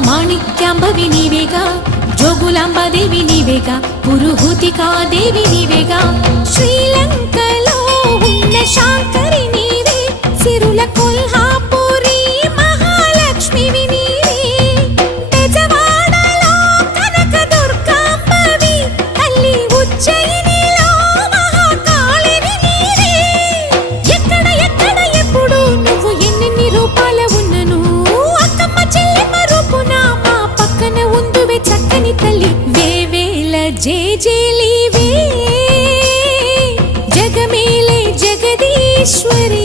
మాణిక్యాంబవి నీవేగా, జోగులాంబాదేవి నీవేగా, పురుహూతికాదేవి నీవేగా, శ్రీలంకలో ఉన్న శాంకరి నీవే, సిరుల కొల్హాపురి మహాలక్ష్మివి నీవే, బెజవాడలో కనక దుర్గాంబవి, తల్లి ఉజ్జయినిలో మహాకాళివి నీవే. ఎక్కడ ఎక్కడ ఎప్పుడు నువ్వు ఎన్నెన్ని రూపాల ఉన్నను, అక్కమ్మ చెల్లెమ్మ రూపున మా పక్కన ఉందువే చక్కని తల్లి. వేవేల జేజేలివే, జగమేలే జగదీశ్వరి.